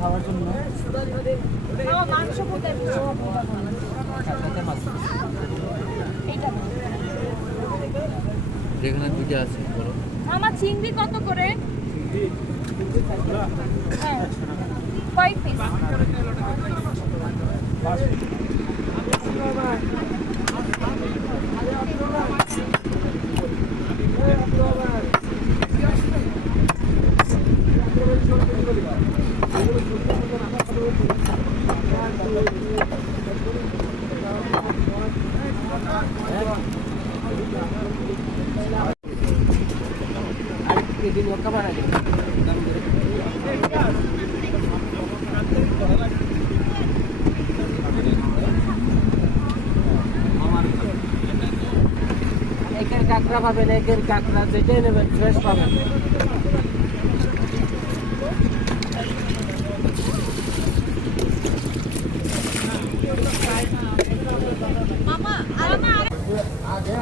খাওয়ার জন্য মাংস কোথায়? যেখানে দুটো আছে বলো। আমার চিংড়ি কত করে? হ্যাঁ, কয় পিস? একের কাঁকড়া পাবেন, একের কাঁকড়া যেটাই নেবেন ফ্রেশ পাবেন। মামা আগে